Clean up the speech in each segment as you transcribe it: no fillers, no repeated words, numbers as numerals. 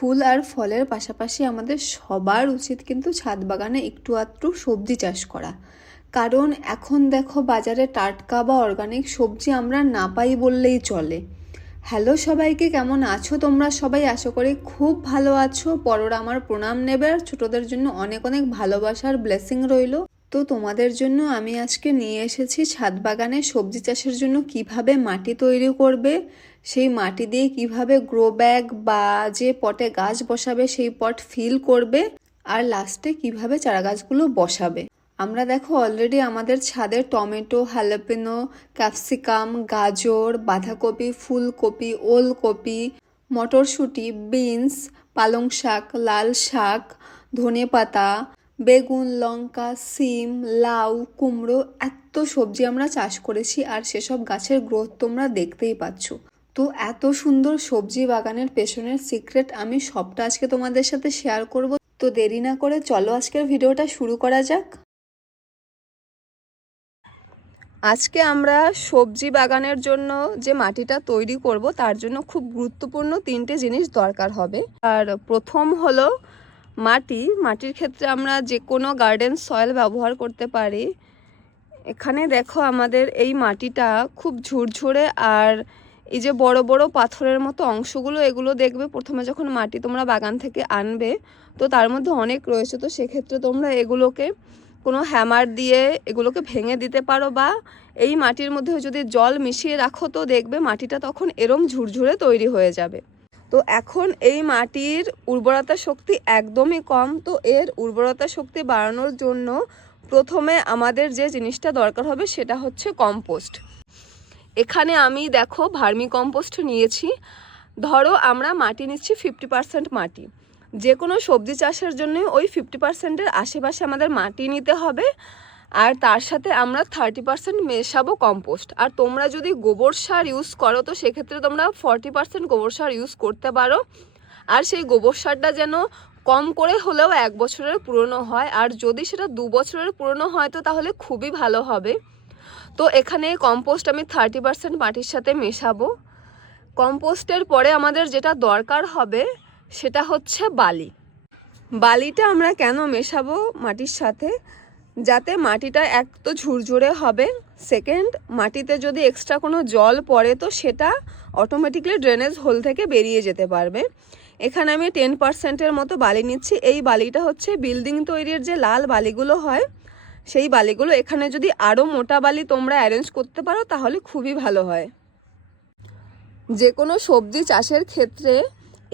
ফুল আর ফলের পাশাপাশি আমাদের সবার উচিত কিন্তু ছাদ বাগানে একটু আধটু সবজি চাষ করা। কারণ এখন দেখো বাজারে টাটকা বা অর্গানিক সবজি আমরা না পাই বললেই চলে। হ্যালো সবাইকে, কেমন আছো তোমরা সবাই? আশা করি খুব ভালো আছো। বড়রা আমার প্রণাম নেবে আর ছোটদের জন্য অনেক অনেক ভালোবাসার ব্লেসিং রইলো। তো তোমাদের জন্য আমি আজকে নিয়ে এসেছি ছাদ বাগানে সবজি চাষের জন্য কিভাবে মাটি তৈরি করবে, সেই মাটি দিয়ে কিভাবে গ্রো ব্যাগ বা যে পটে গাছ বসাবে সেই পট ফিল করবে, আর লাস্টে কিভাবে চারা গাছগুলো বসাবে। আমরা দেখো অলরেডি আমাদের ছাদে টমেটো, হ্যালাপিনো, ক্যাপসিকাম, গাজর, বাঁধাকপি, ফুলকপি, ওলকপি, মটরশুঁটি, বিনস, পালং শাক, লাল শাক, ধনেপাতা, বেগুন, লঙ্কা, সিম, লাউ, কুমড়ো, এত সবজি আমরা চাষ করেছি। আর সেসব গাছের গ্রোথ তোমরা দেখতেই পাচ্ছ। তো এত সুন্দর সবজি বাগানের পেছনের সিক্রেট আমি সবটা আজকে তোমাদের সাথে শেয়ার করব। তো দেরি না করে চলো আজকের ভিডিওটা শুরু করা যাক। আজকে আমরা সবজি বাগানের জন্য যে মাটিটা তৈরি করব তার জন্য খুব গুরুত্বপূর্ণ তিনটে জিনিস দরকার হবে। আর প্রথম হলো মাটির ক্ষেত্রে আমরা যে কোনো গার্ডেন সয়েল ব্যবহার করতে পারি। এখানে দেখো আমাদের এই মাটিটা খুব ঝুরঝুরে, আর এই যে বড় বড় পাথরের মতো অংশগুলো, এগুলো দেখবে প্রথমে যখন মাটি তোমরা বাগান থেকে আনবে তো তার মধ্যে অনেক রয়েছে। তো সেক্ষেত্রে তোমরা এগুলোকে কোনো হ্যামার দিয়ে এগুলোকে ভেঙে দিতে পারো, বা এই মাটির মধ্যে যদি জল মিশিয়ে রাখো তো দেখবে মাটিটা তখন এরম ঝুরঝুরে তৈরি হয়ে যাবে। তো এখন এই মাটির উর্বরতা শক্তি একদমই কম। তো এর উর্বরতা শক্তি বাড়ানোর জন্য প্রথমে আমাদের যে জিনিসটা দরকার হবে সেটা হচ্ছে কম্পোস্ট। এখানে আমি দেখো ভার্মি কম্পোস্ট নিয়েছি। ধরো আমরা মাটি নিচ্ছি 50% মাটি। যে কোনো সবজি চাষের জন্য ওই 50%-এর আশেপাশে আমাদের মাটি নিতে হবে, আর তার সাথে আমরা 30% মেশাবো কম্পোস্ট। আর তোমরা যদি গোবর সার ইউজ করো তো সেক্ষেত্রে তোমরা 40% গোবর সার ইউজ করতে পারো। আর সেই গোবর সারটা যেন কম করে হলেও 1 বছরের পুরনো হয়, আর যদি সেটা 2 বছরের পুরনো হয় তো তাহলে খুবই ভালো হবে। তো এখানে কম্পোস্ট আমি 30% মাটির সাথে মেশাবো। কম্পোস্টের পরে আমাদের যেটা দরকার হবে সেটা হচ্ছে বালিটা আমরা কেন মেশাবো মাটির সাথে? যাতে মাটিটা এক তো ঝুরঝুরে হবে, সেকেন্ড মাটিতে যদি এক্সট্রা কোনো জল পড়ে তো সেটা অটোমেটিকলি ড্রেনেজ হোল থেকে বেরিয়ে যেতে পারবে। এখানে আমি 10%-এর মতো বালি নিচ্ছি। এই বালিটা হচ্ছে বিল্ডিং তৈরির যে লাল বালিগুলো হয় সেই বালিগুলো। এখানে যদি আরও মোটা বালি তোমরা অ্যারেঞ্জ করতে পারো তাহলে খুবই ভালো হয়। যে কোনো সবজি চাষের ক্ষেত্রে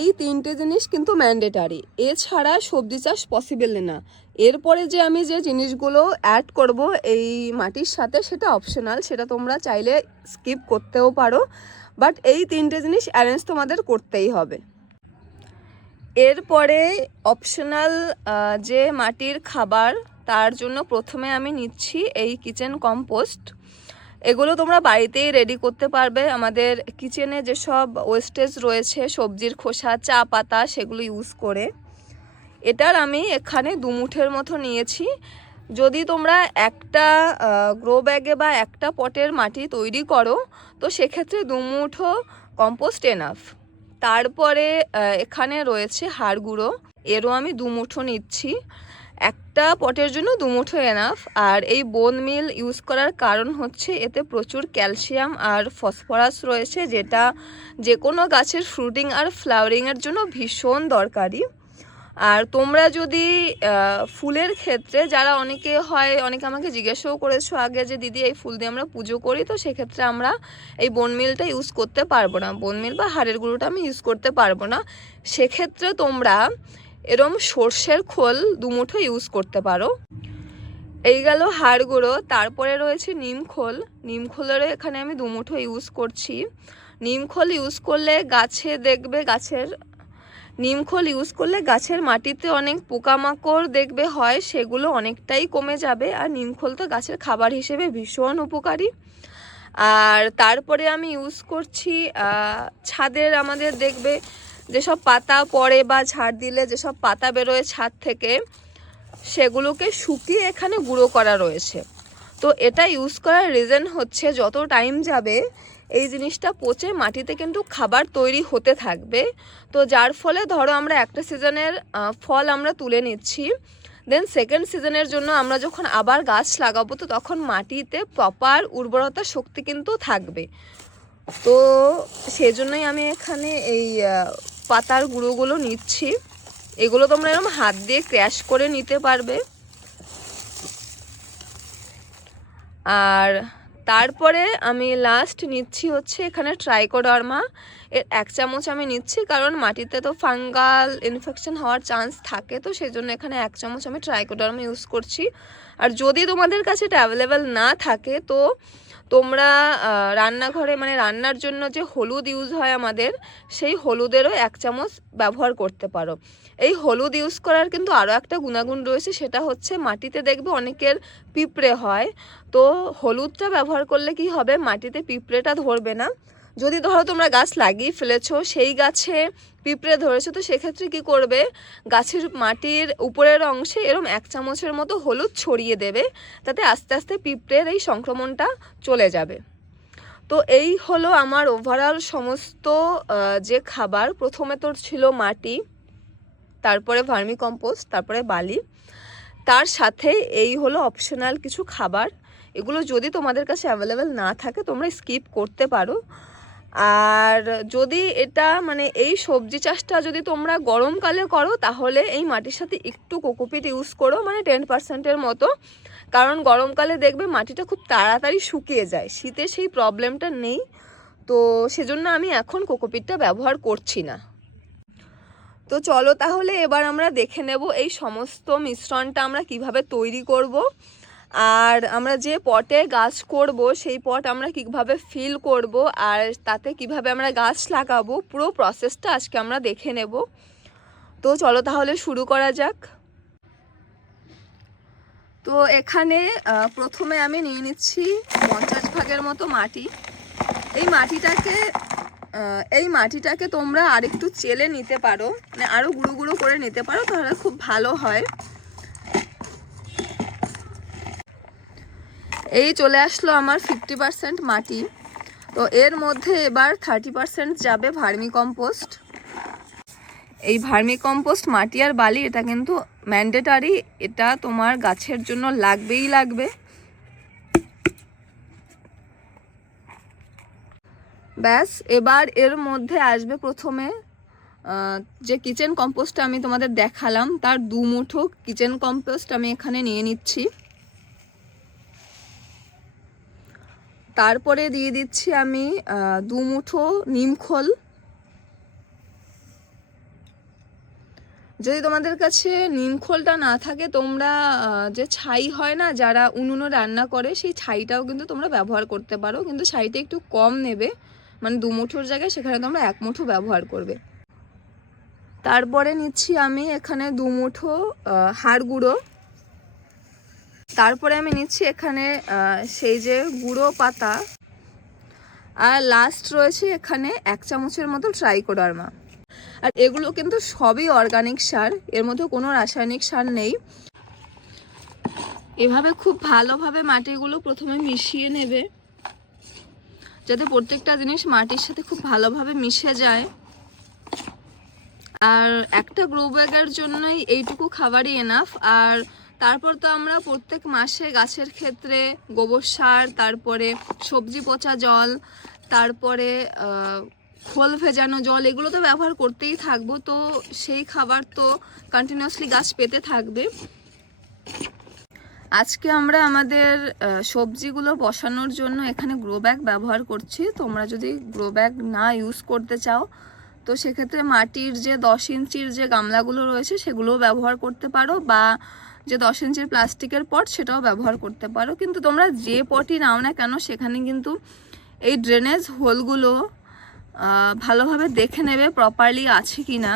এই তিনটে জিনিস কিন্তু ম্যান্ডেটারি, এছাড়া সবজি চাষ পসিবল না। এরপরে যে আমি যে জিনিসগুলো অ্যাড করব এই মাটির সাথে সেটা অপশনাল, সেটা তোমরা চাইলে স্কিপ করতেও পারো, বাট এই তিনটে জিনিস অ্যারেঞ্জ তোমাদের করতেই হবে। এরপরে অপশনাল যে মাটির খাবার, তার জন্য প্রথমে আমি নিচ্ছি এই কিচেন কম্পোস্ট। এগুলো তোমরা বাড়িতেই রেডি করতে পারবে। আমাদের কিচেনে যেসব ওয়েস্টেজ রয়েছে, সবজির খোসা, চা পাতা, সেগুলো ইউজ করে। এটার আমি এখানে 2 মুঠের মতো নিয়েছি। যদি তোমরা একটা গ্রো ব্যাগে বা একটা পটের মাটি তৈরি করো তো সেক্ষেত্রে 2 মুঠো কম্পোস্ট এনাফ। তারপরে এখানে রয়েছে হাড় গুঁড়ো, এরও আমি 2 মুঠো নিচ্ছি। একটা পটের জন্য 2 মুঠো এনাফ। আর এই বোন মিল ইউজ করার কারণ হচ্ছে এতে প্রচুর ক্যালসিয়াম আর ফসফরাস রয়েছে, যেটা যে কোনো গাছের ফ্রুটিং আর ফ্লাওয়ারিংয়ের জন্য ভীষণ দরকারি। আর তোমরা যদি ফুলের ক্ষেত্রে, যারা অনেকে আমাকে জিজ্ঞাসাও করেছো আগে যে দিদি এই ফুল দিয়ে আমরা পুজো করি, তো সেক্ষেত্রে আমরা এই বোন মিলটা ইউজ করতে পারবো না, বোন মিল বা হাড়ের গুঁড়োটা আমি ইউজ করতে পারবো না। সেক্ষেত্রে তোমরা এরম সর্ষের খোল 2 মুঠো ইউজ করতে পারো। এই গেল হাড় গুঁড়ো। তারপরে রয়েছে নিম খোলেরও এখানে আমি 2 মুঠো ইউজ করছি। নিম খোল ইউজ করলে গাছের মাটিতে অনেক পোকামাকড় দেখবে হয়, সেগুলো অনেকটাই কমে যাবে। আর নিম খোল তো গাছের খাবার হিসেবে ভীষণ উপকারী। আর তারপরে আমি ইউজ করছি ছাদের, আমাদের দেখবে যেসব পাতা পড়ে বা ঝাড় দিলে যেসব পাতা বেরোয় ছাদ থেকে, সেগুলোকে শুকিয়ে এখানে গুঁড়ো করা রয়েছে। তো এটা ইউজ করার রিজন হচ্ছে যত টাইম যাবে এই জিনিসটা পচে মাটিতে কিন্তু খাবার তৈরি হতে থাকবে। তো যার ফলে ধরো আমরা একটা সিজনের ফল আমরা তুলে নিচ্ছি, দেন সেকেন্ড সিজনের জন্য আমরা যখন আবার গাছ লাগাবো তো তখন মাটিতে প্রপার উর্বরতা শক্তি কিন্তু থাকবে। তো সেজন্যই আমি এখানে এই পাতার গুঁড়োগুলো নিচ্ছি। এগুলো তোমরা এরকম হাত দিয়ে ক্র্যাশ করে নিতে পারবে। আর তারপরে আমি লাস্ট নিচ্ছি হচ্ছে এখানে ট্রাইকোডার্মা, এর 1 চামচ আমি নিচ্ছি, কারণ মাটিতে তো ফাঙ্গাল ইনফেকশন হওয়ার চান্স থাকে, তো সেই জন্য এখানে 1 চামচ আমি ট্রাইকোডার্মা ইউজ করছি। আর যদি তোমাদের কাছে এটা অ্যাভেলেবেল না থাকে তো তোমরা রান্নাঘরে মানে রান্নার জন্য যে হলুদ ইউজ হয় আমাদের, সেই হলুদেরও 1 চামচ ব্যবহার করতে পারো। এই হলুদ ইউজ করার কিন্তু আরও একটা গুণাগুণ রয়েছে, সেটা হচ্ছে মাটিতে দেখবে অনেকের পিঁপড়ে হয়, তো হলুদটা ব্যবহার করলে কি হবে, মাটিতে পিঁপড়েটা ধরবে না। যদি ধরো তোমরা গাছ লাগিয়ে ফেলেছো, সেই গাছে পিঁপড়ে ধরেছো, তো সেক্ষেত্রে কি করবে, গাছের মাটির উপরের অংশে এরম 1 চামচের মতো হলুদ ছড়িয়ে দেবে, তাতে আস্তে আস্তে পিঁপড়ের এই সংক্রমণটা চলে যাবে। তো এই হলো আমার ওভারঅল সমস্ত যে খাবার। প্রথমে তো ছিল মাটি, তারপরে ভার্মি কম্পোস্ট, তারপরে বালি, তার সাথে এই হলো অপশনাল কিছু খাবার। এগুলো যদি তোমাদের কাছে অ্যাভেলেবেল না থাকে তোমরা স্কিপ করতে পারো। আর যদি এটা মানে এই সবজি চাষটা যদি তোমরা গরমকালে করো তাহলে এই মাটির সাথে একটু কোকোপিট ইউজ করো, মানে 10%-এর মতো, কারণ গরমকালে দেখবে মাটিটা খুব তাড়াতাড়ি শুকিয়ে যায়, শীতে সেই প্রবলেমটা নেই। তো সেজন্য আমি এখন কোকোপিটটা ব্যবহার করছি না। তো চলো তাহলে এবার আমরা দেখে নেব এই সমস্ত মিশ্রণটা আমরা কিভাবে তৈরি করব, আর আমরা যে পটে গাছ করব সেই পট আমরা কিভাবে ফিল করব, আর তাতে কিভাবে আমরা গাছ লাগাবো, পুরো প্রসেসটা আজকে আমরা দেখে নেব। তো চলো তাহলে শুরু করা যাক। তো এখানে প্রথমে আমি নিয়ে নিচ্ছি 50 ভাগের মতো মাটি। এই মাটিটাকে তোমরা আরেকটু চেলে নিতে পারো, মানে আরও গুঁড়ো গুঁড়ো করে নিতে পারো, তাহলে খুব ভালো হয়। এই চলে আসলো আমার 50% মাটি। তো এর মধ্যে এবার 30% যাবে ভার্মি কম্পোস্ট। এই ভার্মি কম্পোস্ট মাটি আর বালি এটা কিন্তু ম্যান্ডেটারি, এটা তোমার গাছের জন্য লাগবেই লাগবে। ব্যাস, এবার এর মধ্যে আসবে প্রথমে যে কিচেন কম্পোস্টটা আমি তোমাদের দেখালাম, তার 2 মুঠো কিচেন কম্পোস্ট আমি এখানে নিয়ে নিচ্ছি। তারপরে দিয়ে দিচ্ছি আমি 2 মুঠো নিমখোল। যদি তোমাদের কাছে নিমখোলটা না থাকে তোমরা যে ছাই হয় না, যারা উনুনে রান্না করে, সেই ছাইটাও কিন্তু তোমরা ব্যবহার করতে পারো, কিন্তু ছাইটা একটু কম নেবে, মানে 2 মুঠোর জায়গায় সেখানে তোমরা 1 মুঠো ব্যবহার করবে। তারপরে নিচ্ছি আমি এখানে 2 মুঠো হাড় গুঁড়ো। তারপরে আমি নিচ্ছি এখানে সেই যে গুঁড়ো পাতা, আর লাস্ট রয়েছে এখানে 1 চামচের মতো ট্রাইকোডার্মা। আর এগুলো কিন্তু সবই অর্গানিক সার, এর মধ্যে কোনো রাসায়নিক সার নেই। এভাবে খুব ভালোভাবে মাটিগুলো প্রথমে মিশিয়ে নেবে, যাতে প্রত্যেকটা জিনিস মাটির সাথে খুব ভালোভাবে মিশে যায়। আর একটা গ্রো ব্যাগের জন্যই এইটুকু খাবারই এনাফ। আর তারপর তো আমরা প্রত্যেক মাসে গাছের ক্ষেত্রে গোবর সার, তারপরে সবজি পচা জল, তারপরে খোল ভেজানো জল, এগুলো তো ব্যবহার করতেই থাকবো। তো সেই খাবার তো কন্টিনিউয়াসলি গাছ পেতে থাকবে। আজকে আমরা আমাদের সবজিগুলো বসানোর জন্য এখানে গ্রো ব্যাগ ব্যবহার করছি। তোমরা যদি গ্রো ব্যাগ না ইউজ করতে চাও তো সেক্ষেত্রে মাটির যে 10 ইঞ্চির যে গামলাগুলো রয়েছে সেগুলোও ব্যবহার করতে পারো, বা যে 10 ইঞ্চির প্লাস্টিকের পট সেটাও ব্যবহার করতে পারো। কিন্তু তোমরা যে পটই নাও না কেন সেখানে কিন্তু এই ড্রেনেজ হোলগুলো ভালোভাবে দেখে নেবে প্রপারলি আছে কি না,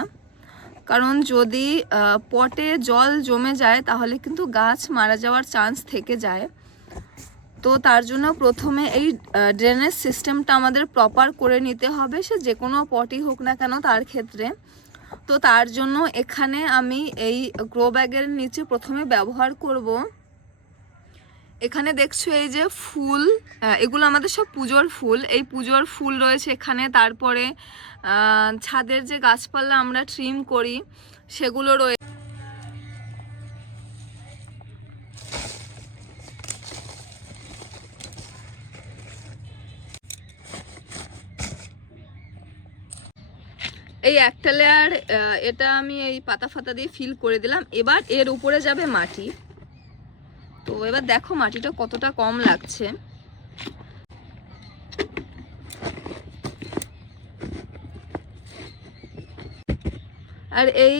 কারণ যদি পটে জল জমে যায় তাহলে কিন্তু গাছ মারা যাওয়ার চান্স থেকে যায়। তো তার জন্য প্রথমে এই ড্রেনেজ সিস্টেমটা আমাদের প্রপার করে নিতে হবে, সে যে কোনো পটই হোক না কেন তার ক্ষেত্রে। তো তার জন্য এখানে আমি এই গ্রো ব্যাগের নিচে প্রথমে ব্যবহার করব এখানে দেখছো এই যে ফুল, এগুলো আমাদের সব পুজোর ফুল। এই পুজোর ফুল রয়েছে এখানে। তারপরে ছাদের যে গাছপালা আমরা ট্রিম করি সেগুলো রয়েছে। এই একটা লেয়ার এটা আমি এই পাতা ফাতা দিয়ে ফিল করে দিলাম। এবার এর উপরে যাবে মাটি। তো এবার দেখো মাটিটা কতটা কম লাগছে। আর এই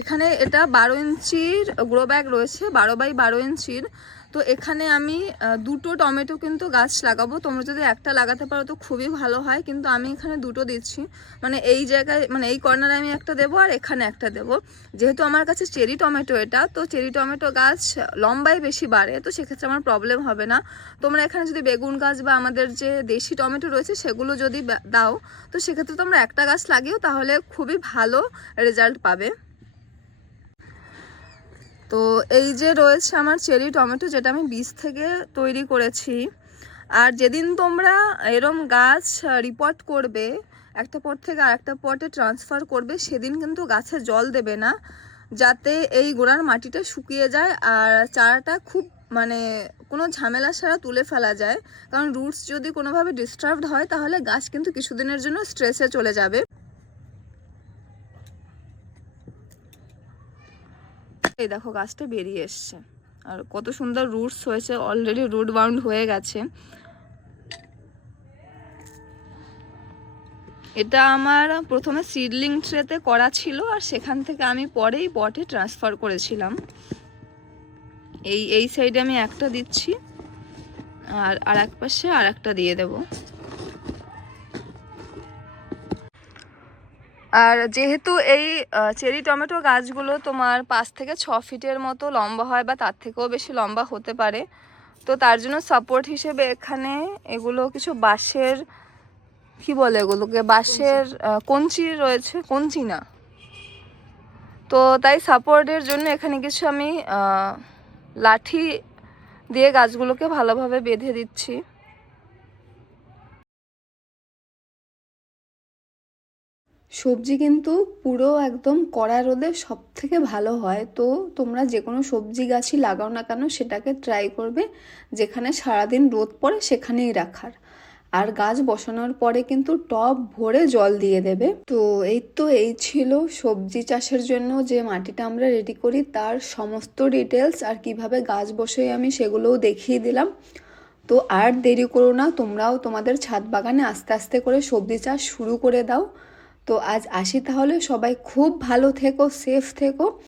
এখানে এটা 12 ইঞ্চির গ্রো ব্যাগ রয়েছে, 12x12 ইঞ্চির। তো এখানে আমি দুটো টমেটো কিন্তু গাছ লাগাবো। তোমরা যদি একটা লাগাতে পারো তো খুবই ভালো হয়, কিন্তু আমি এখানে দুটো দিচ্ছি। মানে এই জায়গায়, মানে এই কর্নারে আমি একটা দেবো আর এখানে একটা দেবো। যেহেতু আমার কাছে চেরি টমেটো এটা, তো চেরি টমেটো গাছ লম্বায় বেশি বাড়ে, তো সেক্ষেত্রে আমার প্রবলেম হবে না। তোমরা এখানে যদি বেগুন গাছ বা আমাদের যে দেশি টমেটো রয়েছে সেগুলো যদি দাও, তো সেক্ষেত্রে তোমরা একটা গাছ লাগিও, তাহলে খুবই ভালো রেজাল্ট পাবে। তো এই যে রয়েছে আমার চেরি টমেটো, যেটা আমি বীজ থেকে তৈরি করেছি। আর যেদিন তোমরা এরম গাছ রিপোর্ট করবে, একটা পট থেকে আরেকটা পটে ট্রান্সফার করবে, সেদিন কিন্তু গাছে জল দেবে না, যাতে এই গোড়ার মাটিটা শুকিয়ে যায় আর চারাটা খুব মানে কোনো ঝামেলা ছাড়া তুলে ফেলা যায়। কারণ রুটস যদি কোনোভাবে ডিস্টার্বড হয় তাহলে গাছ কিন্তু কিছুদিনের জন্য স্ট্রেসে চলে যাবে। এই দেখো গাছটা বেরিয়ে এসছে আর কত সুন্দর রুটস হয়েছে, অলরেডি রুট বাউন্ড হয়ে গেছে। এটা আমার প্রথমে সিডলিং ট্রেতে করা ছিল আর সেখান থেকে আমি পরেই পটে ট্রান্সফার করেছিলাম। এই সাইডে আমি একটা দিচ্ছি আর এক পাশে আর একটা দিয়ে দেব। আর যেহেতু এই চেরি টমেটো গাছগুলো তোমার 5 থেকে 6 ফিটের মতো লম্বা হয় বা তার থেকেও বেশি লম্বা হতে পারে, তো তার জন্য সাপোর্ট হিসেবে এখানে এগুলো কিছু বাঁশের, কি বলে এগুলোকে, বাঁশের কঞ্চি রয়েছে, কঞ্চি না, তো তাই সাপোর্টের জন্য এখানে কিছু আমি লাঠি দিয়ে গাছগুলোকে ভালোভাবে বেঁধে দিচ্ছি। সবজি কিন্তু পুরো একদম কড়া রোদে সব থেকে ভালো হয়। তো তোমরা যে কোনো সবজি গাছই লাগাও না কেন সেটাকে ট্রাই করবে যেখানে সারাদিন রোদ পড়ে সেখানেই রাখার। আর গাছ বসানোর পরে কিন্তু টব ভরে জল দিয়ে দেবে। তো এই ছিল সবজি চাষের জন্য যে মাটিটা আমরা রেডি করি তার সমস্ত ডিটেলস, আর কিভাবে গাছ বসে আমি সেগুলোও দেখিয়ে দিলাম। তো আর দেরি করো না, তোমরাও তোমাদের ছাদ বাগানে আস্তে আস্তে করে সবজি চাষ শুরু করে দাও। তো আজ আসি তাহলে, সবাই খুব ভালো থেকো, সেফ থেকো।